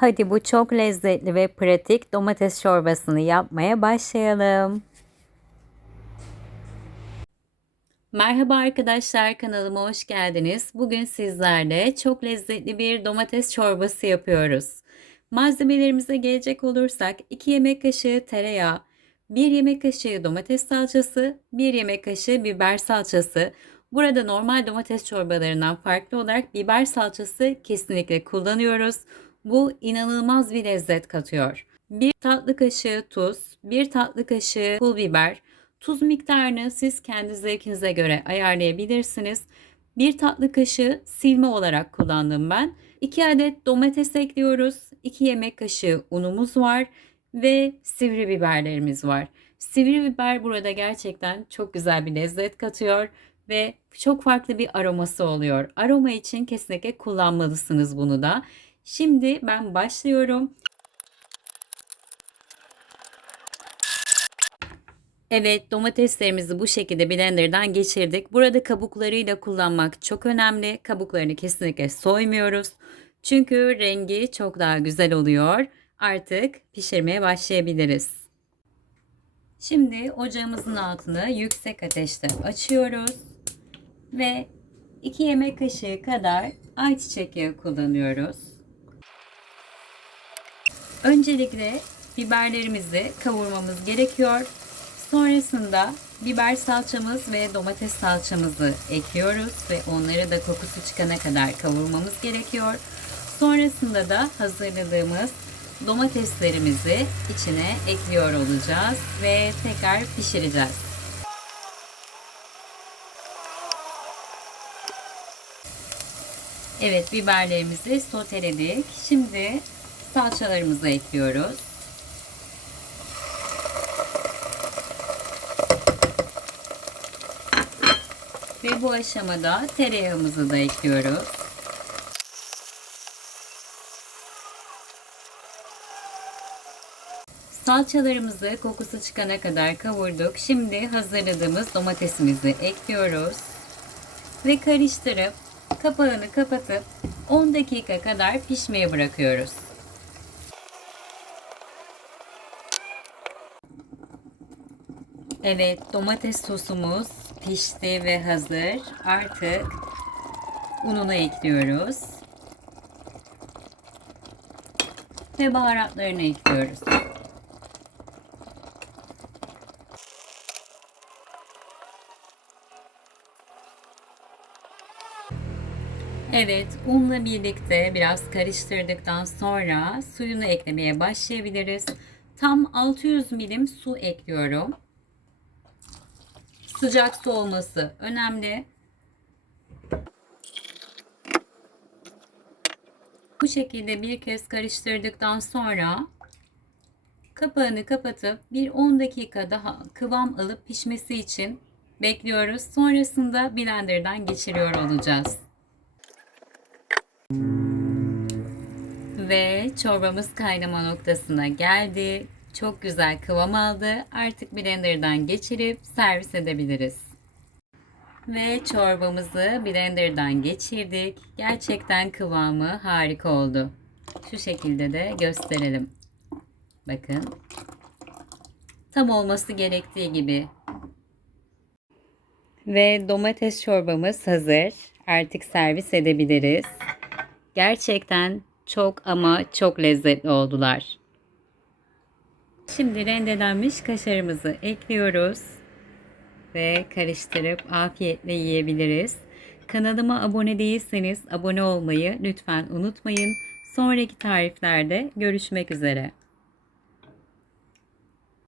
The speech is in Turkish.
Hadi bu çok lezzetli ve pratik domates çorbasını yapmaya başlayalım. Merhaba arkadaşlar kanalıma hoş geldiniz. Bugün sizlerle çok lezzetli bir domates çorbası yapıyoruz. Malzemelerimize gelecek olursak 2 yemek kaşığı tereyağı, 1 yemek kaşığı domates salçası, 1 yemek kaşığı biber salçası. Burada normal domates çorbalarından farklı olarak biber salçası kesinlikle kullanıyoruz. Bu inanılmaz bir lezzet katıyor. 1 tatlı kaşığı tuz, 1 tatlı kaşığı pul biber, Tuz miktarını siz kendi zevkinize göre ayarlayabilirsiniz. 1 tatlı kaşığı silme olarak kullandım ben. 2 adet domates ekliyoruz. 2 yemek kaşığı unumuz var ve sivri biberlerimiz var. Sivri biber burada gerçekten çok güzel bir lezzet katıyor ve çok farklı bir aroması oluyor. Aroma için kesinlikle kullanmalısınız bunu da. Şimdi ben başlıyorum. Evet domateslerimizi bu şekilde blenderdan geçirdik. Burada kabuklarıyla kullanmak çok önemli. Kabuklarını kesinlikle soymuyoruz. Çünkü rengi çok daha güzel oluyor. Artık pişirmeye başlayabiliriz. Şimdi ocağımızın altını yüksek ateşte açıyoruz. Ve 2 yemek kaşığı kadar ayçiçek yağı kullanıyoruz. Öncelikle biberlerimizi kavurmamız gerekiyor. Sonrasında biber salçamız ve domates salçamızı ekliyoruz ve onları da kokusu çıkana kadar kavurmamız gerekiyor. Sonrasında da hazırladığımız domateslerimizi içine ekliyor olacağız ve tekrar pişireceğiz. Evet biberlerimizi soteledik. Şimdi salçalarımızı ekliyoruz. Ve bu aşamada tereyağımızı da ekliyoruz. Salçalarımızı kokusu çıkana kadar kavurduk. Şimdi hazırladığımız domatesimizi ekliyoruz. Ve karıştırıp kapağını kapatıp 10 dakika kadar pişmeye bırakıyoruz. Evet, domates sosumuz pişti ve hazır. Artık ununu ekliyoruz. Ve baharatlarını ekliyoruz. Evet, unla birlikte biraz karıştırdıktan sonra suyunu eklemeye başlayabiliriz. Tam 600 milim su ekliyorum. Sıcak su olması önemli. Bu şekilde bir kez karıştırdıktan sonra kapağını kapatıp bir 10 dakika daha kıvam alıp pişmesi için bekliyoruz. Sonrasında blenderdan geçiriyor olacağız. Ve çorbamız kaynama noktasına geldi. Çok güzel kıvam aldı. Artık blenderdan geçirip servis edebiliriz. Ve çorbamızı blenderdan geçirdik. Gerçekten kıvamı harika oldu. Şu şekilde de gösterelim. Bakın. Tam olması gerektiği gibi. Ve domates çorbamız hazır. Artık servis edebiliriz. Gerçekten çok ama çok lezzetli oldular. Şimdi rendelenmiş kaşarımızı ekliyoruz ve karıştırıp afiyetle yiyebiliriz. Kanalıma abone değilseniz abone olmayı lütfen unutmayın. Sonraki tariflerde görüşmek üzere.